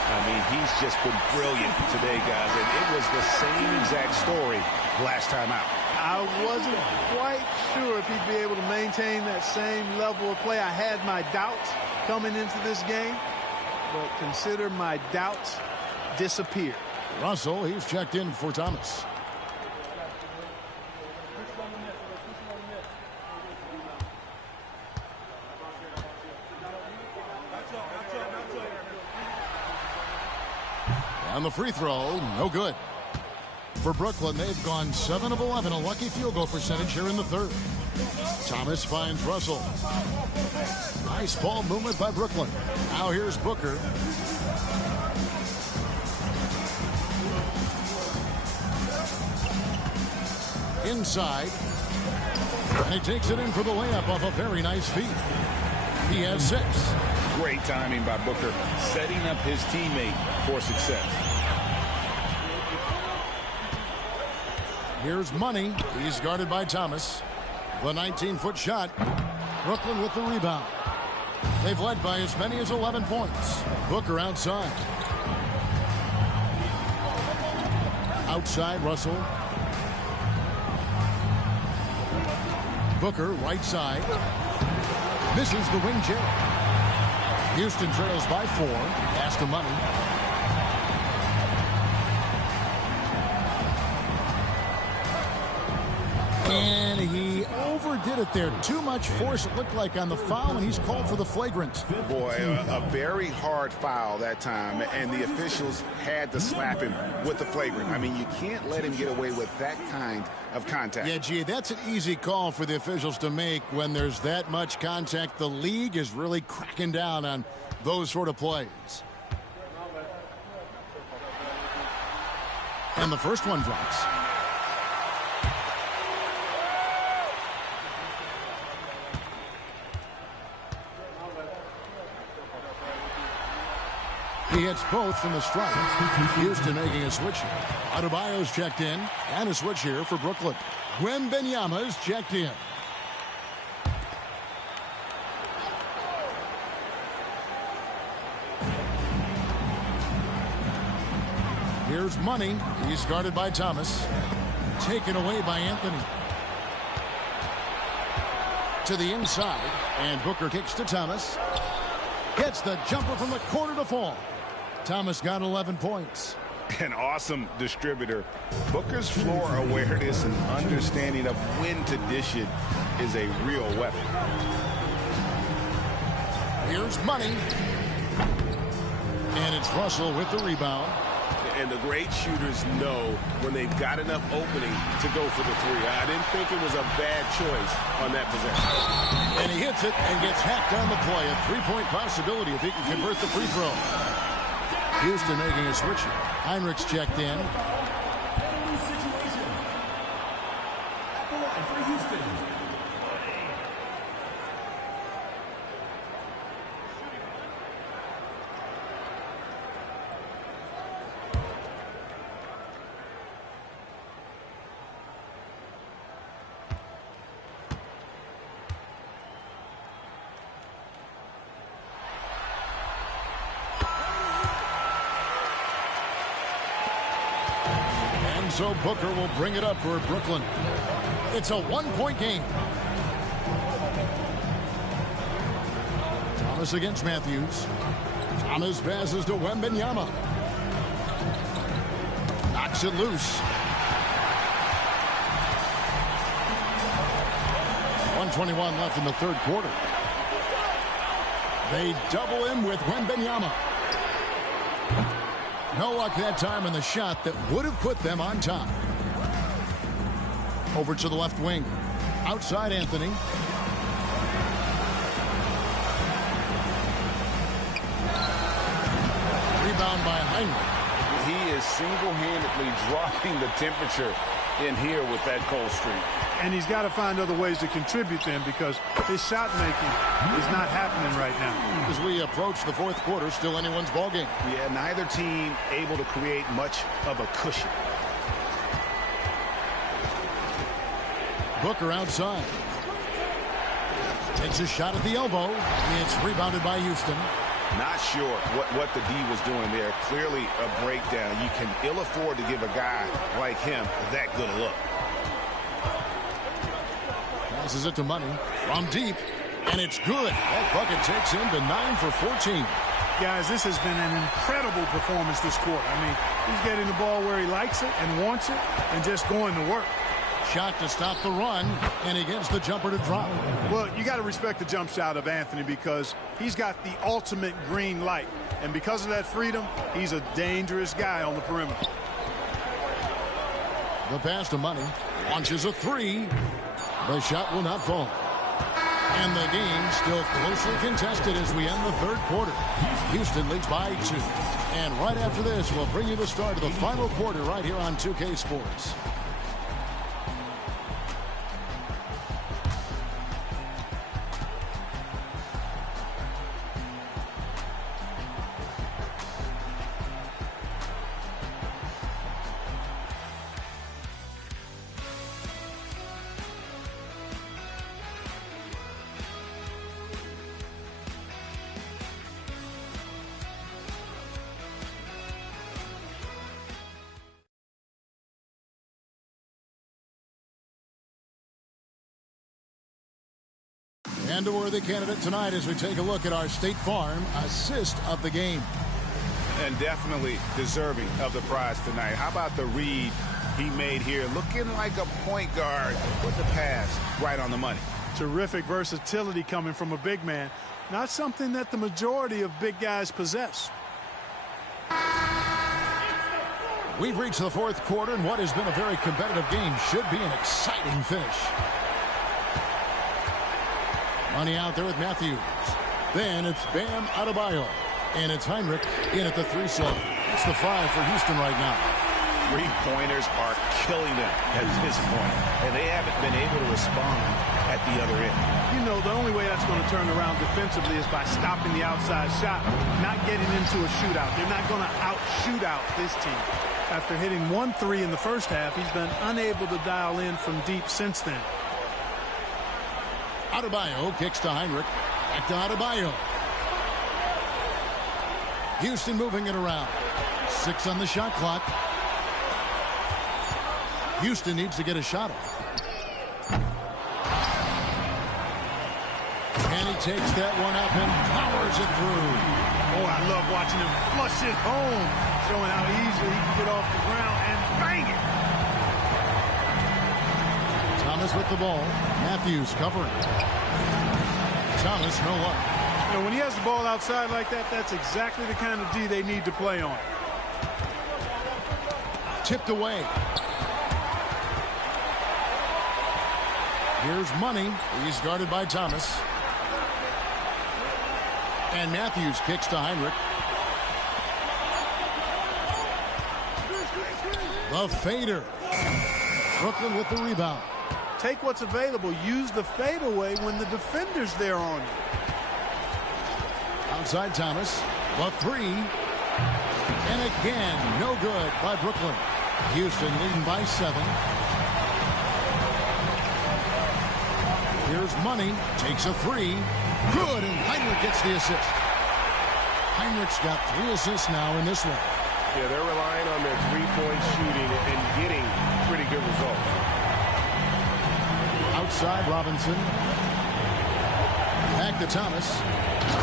I mean, he's just been brilliant today, guys, and it was the same exact story last time out. I wasn't quite sure if he'd be able to maintain that same level of play. I had my doubts coming into this game, but consider my doubts disappear. Russell, he's checked in for Thomas. And the free throw, no good. For Brooklyn, they've gone 7 of 11, a lucky field goal percentage here in the third. Thomas finds Russell. Nice ball movement by Brooklyn. Now here's Booker. Inside. And he takes it in for the layup off a very nice feed. He has 6. Great timing by Booker, setting up his teammate for success. Here's Money. He's guarded by Thomas. The 19-foot shot. Brooklyn with the rebound. They've led by as many as 11 points. Booker outside. Outside, Russell. Booker, right side. Misses the wing chip. Houston trails by 4. Pass to Money. And he overdid it there. Too much force, it looked like, on the foul, and he's called for the flagrant. Boy, a very hard foul that time, and the officials had to slap him with the flagrant. I mean, you can't let him get away with that kind of contact. Yeah, gee, that's an easy call for the officials to make when there's that much contact. The league is really cracking down on those sort of plays. And the first one drops. He hits both from the stripe. Houston making a switch here. Adebayo's checked in, and a switch here for Brooklyn. Wembanyama's checked in. Here's Money. He's guarded by Thomas. Taken away by Anthony. to the inside, and Booker kicks to Thomas. Gets the jumper from the corner to fall. Thomas got 11 points. An awesome distributor. Booker's floor awareness and understanding of when to dish it is a real weapon. Here's Money. And it's Russell with the rebound. And the great shooters know when they've got enough opening to go for the three. I didn't think it was a bad choice on that possession. And he hits it and gets hacked on the play. A three-point possibility if he can convert the free throw. Houston making a switch. Heinrich's checked in. So Booker will bring it up for Brooklyn. It's a one-point game. Thomas against Matthews. Thomas passes to Wembanyama. Knocks it loose. 1:21 left in the third quarter. They double him with Wembanyama. No luck that time in the shot that would have put them on top. Over to the left wing. Outside Anthony. Rebound by Heinrich. He is single-handedly dropping the temperature in here with that cold streak. And he's got to find other ways to contribute to him because his shot making is not happening right now. As we approach the fourth quarter, still anyone's ball game. Yeah, neither team able to create much of a cushion. Booker outside. Takes a shot at the elbow. It's rebounded by Houston. Not sure what the D was doing there. Clearly a breakdown. You can ill afford to give a guy like him that good a look. Passes it to Money from deep, and it's good. That bucket takes him to 9 for 14. Guys, this has been an incredible performance this quarter. I mean, he's getting the ball where he likes it and wants it and just going to work. Shot to stop the run, and he gets the jumper to drop. Well, you got to respect the jump shot of Anthony because he's got the ultimate green light. And because of that freedom, he's a dangerous guy on the perimeter. The pass to Money. Launches a three. The shot will not fall. And the game still closely contested as we end the third quarter. Houston leads by 2. And right after this, we'll bring you the start of the final quarter right here on 2K Sports. And a worthy candidate tonight as we take a look at our State Farm assist of the game. And definitely deserving of the prize tonight. How about the read he made here? Looking like a point guard with the pass right on the money. Terrific versatility coming from a big man. Not something that the majority of big guys possess. We've reached the fourth quarter, and what has been a very competitive game should be an exciting finish. Money out there with Matthews. Then it's Bam Adebayo. And it's Heinrich in at the 3 slot. It's the 5 for Houston right now. Three-pointers are killing them at this point. And they haven't been able to respond at the other end. You know, the only way that's going to turn around defensively is by stopping the outside shot, not getting into a shootout. They're not going to out-shootout this team. After hitting 1 3 in the first half, he's been unable to dial in from deep since then. Adebayo kicks to Heinrich. Back to Adebayo. Houston moving it around. 6 on the shot clock. Houston needs to get a shot off. takes that one up and powers it through. Oh, I love watching him flush it home, showing how easily he can get off the ground and bang it. Thomas with the ball. Matthews covering. Thomas, no luck. You know, when he has the ball outside like that, that's exactly the kind of D they need to play on. Tipped away. Here's Money. He's guarded by Thomas. And Matthews kicks to Heinrich. The fader. Brooklyn with the rebound. Take what's available. Use the fadeaway when the defender's there on you. Outside Thomas. The three. And again, no good by Brooklyn. Houston leading by 7. Here's Money. Takes a 3. Good, and Heinrich gets the assist. Heinrich's got 3 assists now in this one. Yeah, they're relying on their three-point shooting and getting pretty good results. Outside Robinson. Back to Thomas.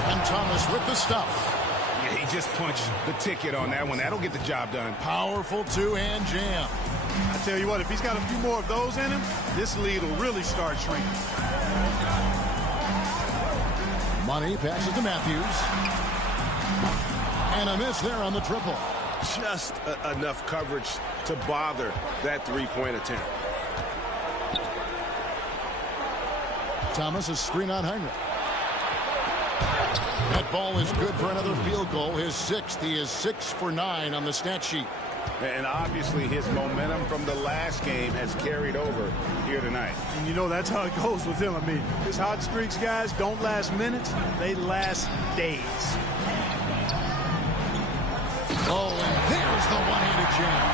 And Thomas with the stuff. Yeah, he just punched the ticket on that one. That'll get the job done. Powerful two-hand jam. I tell you what, if he's got a few more of those in him, this lead will really start shrinking. Money passes to Matthews. And a miss there on the triple. Just enough coverage to bother that three-point attempt. Thomas a screen on Heinrich. That ball is good for another field goal. His 6th. He is 6 for 9 on the stat sheet. And obviously his momentum from the last game has carried over here tonight. And you know that's how it goes with him. I mean, his hot streaks, guys, don't last minutes. They last days. Oh, and there's the one-handed jam.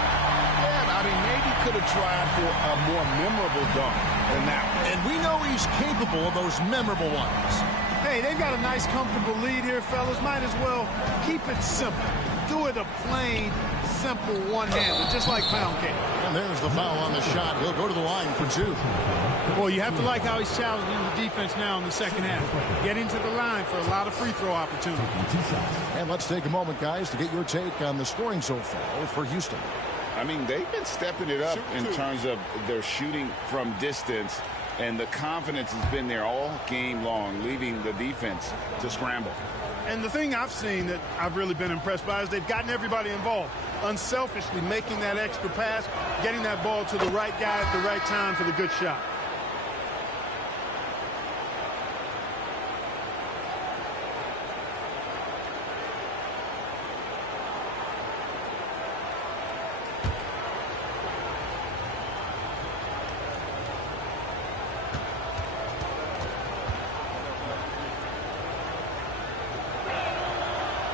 Yeah, I mean, maybe could have tried for a more memorable dunk than that one. And we know he's capable of those memorable ones. Hey, they've got a nice, comfortable lead here, fellas. Might as well keep it simple. Do it a plain, simple one-handed, just like pound cake. And there's the foul on the shot. He'll go to the line for 2. Well, you have to like how he's challenging the defense now in the second half. Getting to the line for a lot of free throw opportunities. And let's take a moment, guys, to get your take on the scoring so far for Houston. I mean, they've been stepping it up in terms of their shooting from distance, and the confidence has been there all game long, leaving the defense to scramble. And the thing I've seen that I've really been impressed by is they've gotten everybody involved. Unselfishly making that extra pass, getting that ball to the right guy at the right time for the good shot.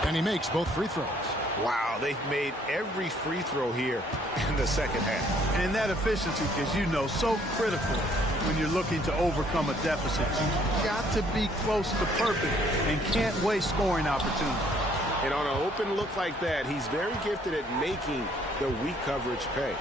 And he makes both free throws. Wow, they've made every free throw here in the second half. And that efficiency, as you know, so critical when you're looking to overcome a deficit. You've got to be close to perfect and can't waste scoring opportunities. And on an open look like that, he's very gifted at making the weak coverage pay.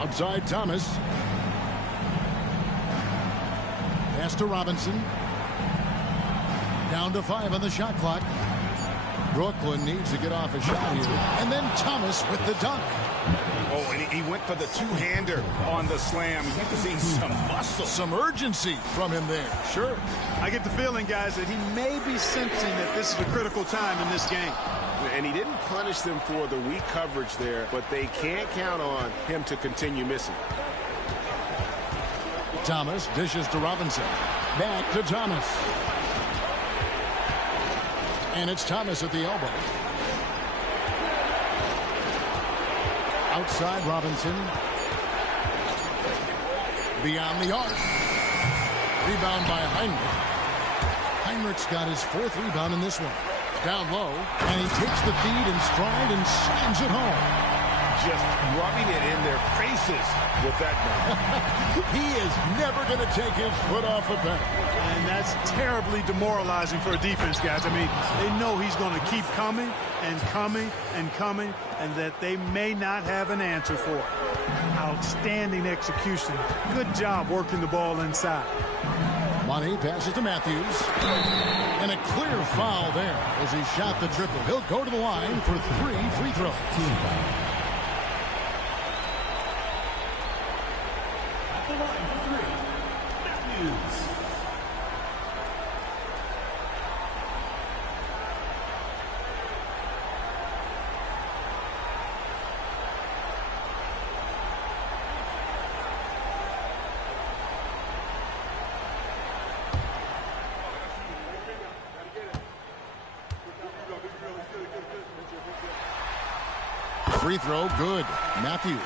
Outside Thomas. Pass to Robinson. Down to 5 on the shot clock. Brooklyn needs to get off a shot here. And then Thomas with the dunk. Oh, and he went for the two-hander on the slam. You can see some muscle. Some urgency from him there. Sure. I get the feeling, guys, that he may be sensing that this is a critical time in this game. And he didn't punish them for the weak coverage there, but they can't count on him to continue missing. Thomas dishes to Robinson. Back to Thomas. And it's Thomas at the elbow. Outside Robinson. Beyond the arc. Rebound by Heinrich. Heinrich's got his 4th rebound in this one. Down low, and he takes the feed in stride and slams it home. just rubbing it in their faces with that number. He is never going to take his foot off the pedal. And that's terribly demoralizing for a defense, guys. I mean, they know he's going to keep coming and coming and coming, and that they may not have an answer for it. Outstanding execution. Good job working the ball inside. Money passes to Matthews. And a clear foul there as he shot the triple. He'll go to the line for 3 free throws. At the line for 3, Matthews. Free throw, good. Matthews.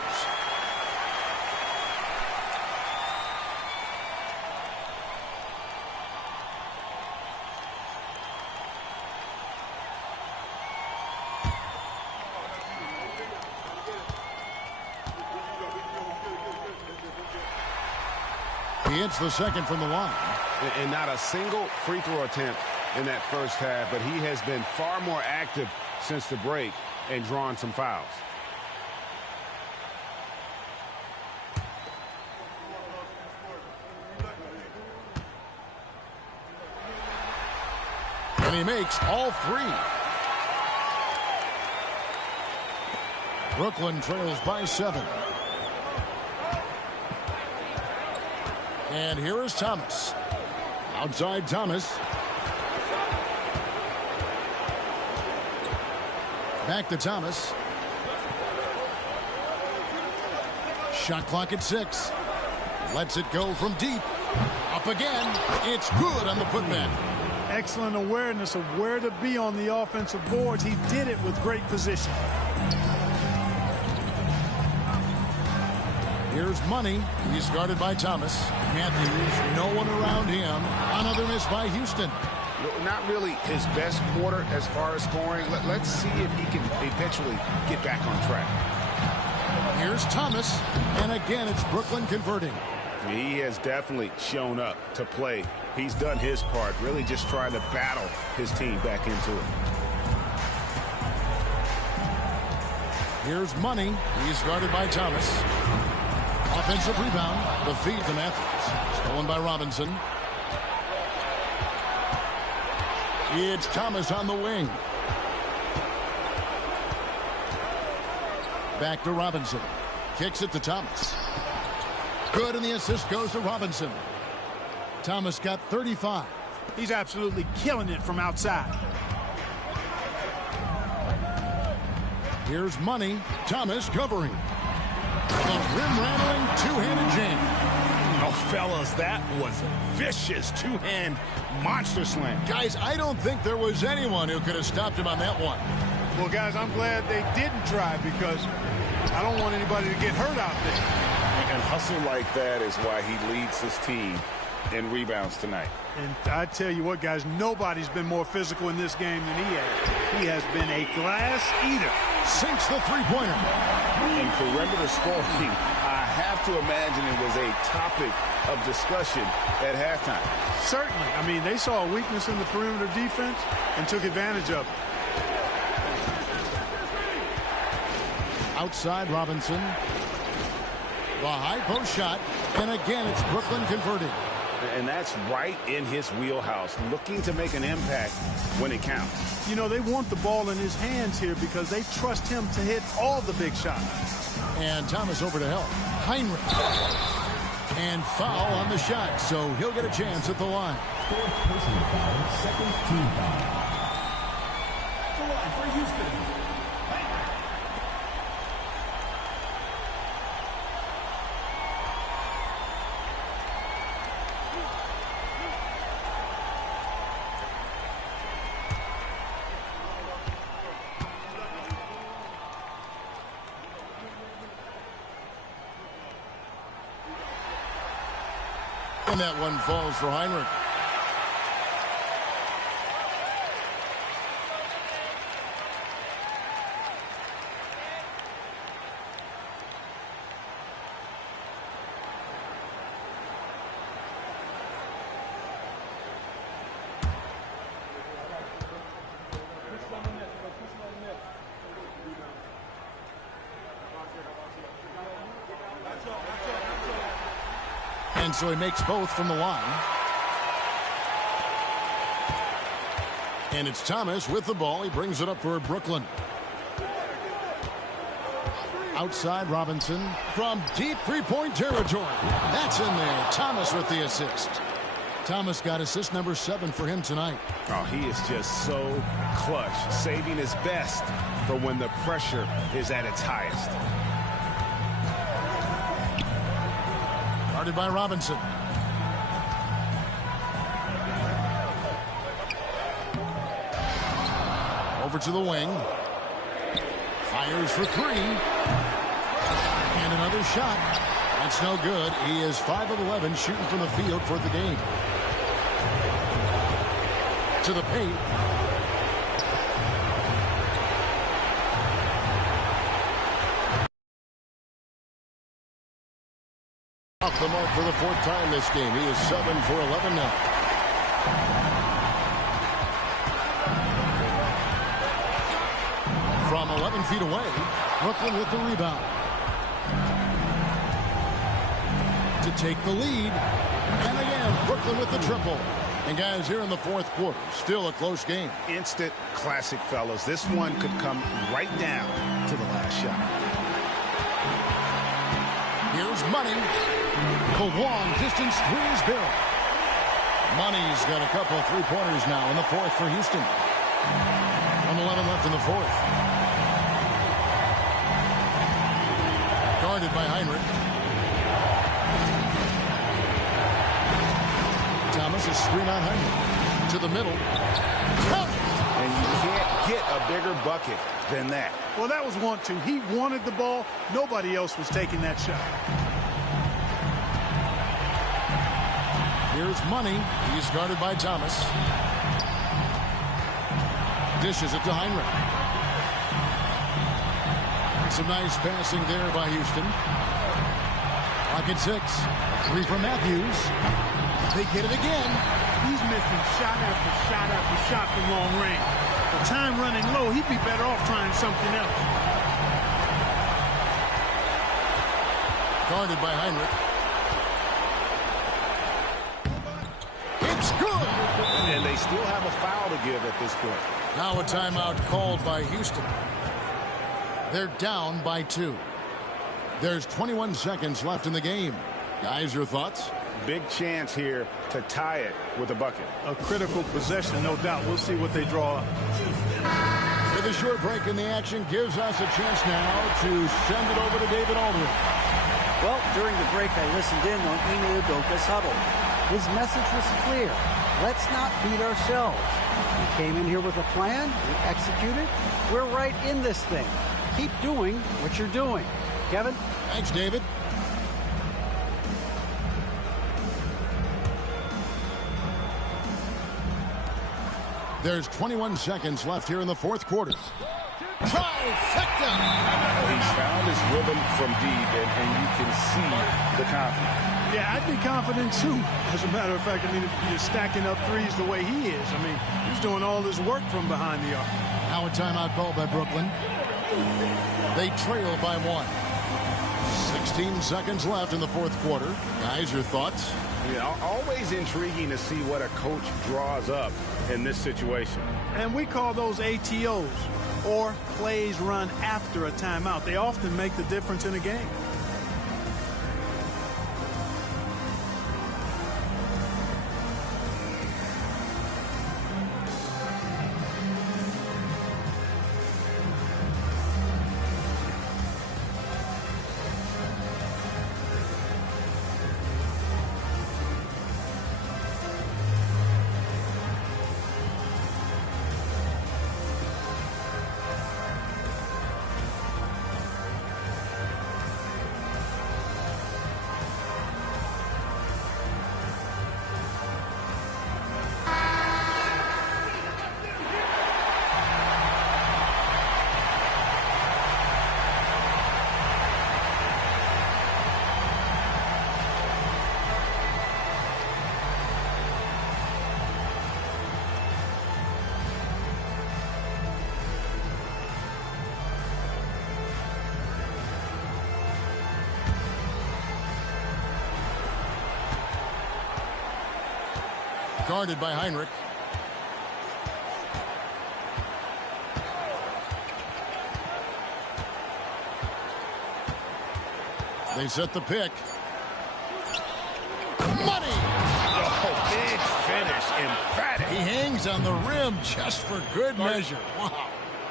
He hits the second from the line. And not a single free throw attempt in that first half, but he has been far more active since the break and drawn some fouls. And he makes all 3. Brooklyn trails by 7. And here is Thomas. Outside Thomas. Back to Thomas. Shot clock at 6. Lets it go from deep. Up again. It's good on the putback. Excellent awareness of where to be on the offensive boards. He did it with great position. Here's Money. He's guarded by Thomas. Matthews, no one around him. Another miss by Houston. Not really his best quarter as far as scoring. Let's see if he can eventually get back on track. Here's Thomas. And again, it's Brooklyn converting. He has definitely shown up to play. He's done his part, really just trying to battle his team back into it. Here's Money. He's guarded by Thomas. Offensive rebound. The feed to Matthews. Stolen by Robinson. It's Thomas on the wing. Back to Robinson. Kicks it to Thomas. Good, and the assist goes to Robinson. Thomas got 35. He's absolutely killing it from outside. Here's Money. Thomas covering. A rim-rattling two-handed jam. Oh, fellas, that was a vicious two-hand monster slam. Guys, I don't think there was anyone who could have stopped him on that one. Well, guys, I'm glad they didn't try, because I don't want anybody to get hurt out there. And hustle like that is why he leads his team in rebounds tonight. And I tell you what, guys, nobody's been more physical in this game than he has. He has been a glass eater. Sinks the three-pointer. In perimeter scoring, I have to imagine it was a topic of discussion at halftime. Certainly. I mean, they saw a weakness in the perimeter defense and took advantage of it. Outside Robinson. The high post shot. And again, it's Brooklyn converting. And that's right in his wheelhouse, looking to make an impact when it counts. You know, they want the ball in his hands here because they trust him to hit all the big shots. And Thomas over to help. Heinrich. And foul on the shot, so he'll get a chance at the line. Fourth personal foul, second team foul. At the line for Houston. And that one falls for Heinrich. And so he makes both from the line. And it's Thomas with the ball. He brings it up for Brooklyn. Outside Robinson from deep three-point territory. That's in there. Thomas with the assist. Thomas got assist number 7 for him tonight. Oh, he is just so clutch, saving his best for when the pressure is at its highest. Guarded by Robinson. Over to the wing. Fires for 3. And another shot. That's no good. He is 5 of 11 shooting from the field for the game. To the paint. Off the mark for the 4th time this game. He is 7 for 11 now. From 11 feet away, Brooklyn with the rebound. To take the lead. And again, Brooklyn with the triple. And guys, here in the 4th quarter, still a close game. Instant classic, fellas. This one could come right down to the last shot. Here's Money. The long distance 3 is Bill. Money's got a couple of 3-pointers now in the 4th for Houston. 1:11 left in the 4th. Guarded by Heinrich. Thomas is screen on Heinrich. To the middle. And you can't get a bigger bucket than that. Well, that was 1-2. He wanted the ball. Nobody else was taking that shot. Here's Money. He's guarded by Thomas. Dishes it to Heinrich. And some nice passing there by Houston. Pocket 6. 3 from Matthews. They get it again. He's missing shot after shot after shot from long range. The time running low, he'd be better off trying something else. Guarded by Heinrich. It's good. And they still have a foul to give at this point. Now a timeout called by Houston. They're down by 2. There's 21 seconds left in the game. Guys, your thoughts? Big chance here to tie it with a bucket. A critical possession, no doubt. We'll see what they draw up. With a short break in the action gives us a chance now to send it over to David Aldridge. Well, during the break, I listened in on Ime Udoka's huddle. His message was clear. Let's not beat ourselves. We came in here with a plan. We executed. We're right in this thing. Keep doing what you're doing. Kevin? Thanks, David. There's 21 seconds left here in the 4th quarter. Trifecta! He's found his rhythm from deep, and you can see the confidence. Yeah, I'd be confident, too. As a matter of fact, I mean, if you're stacking up threes the way he is, I mean, he's doing all this work from behind the arc. Now a timeout called by Brooklyn. They trail by 1. 16 seconds left in the 4th quarter. Guys, your thoughts? Yeah, always intriguing to see what a coach draws up in this situation. And we call those ATOs, or plays run after a timeout. They often make the difference in a game. Guarded by Heinrich. They set the pick. Money! Oh, big finish. Emphatic. He hangs on the rim just for good measure. Wow.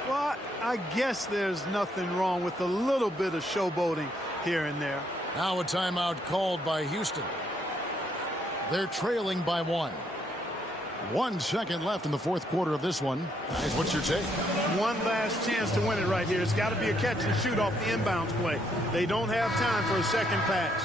Well, I guess there's nothing wrong with a little bit of showboating here and there. Now a timeout called by Houston. They're trailing by 1. 1 second left in the fourth quarter of this one. Guys, what's your take? One last chance to win it right here. It's got to be a catch and shoot off the inbounds play. They don't have time for a second pass.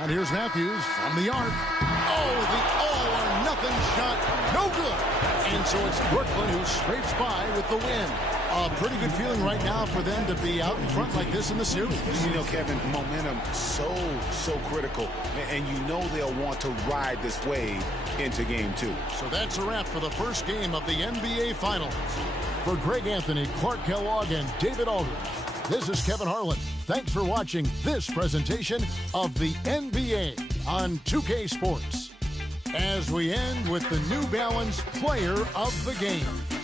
And here's Matthews from the arc. Oh, the all-or-nothing shot. No good. And so it's Brooklyn who scrapes by with the win. A pretty good feeling right now for them to be out in front like this in the series. You know, Kevin, momentum so critical. And you know they'll want to ride this wave into game 2. So that's a wrap for the first game of the NBA Finals. For Greg Anthony, Clark Kellogg, and David Aldridge, this is Kevin Harlan. Thanks for watching this presentation of the NBA on 2K Sports. As we end with the New Balance Player of the Game.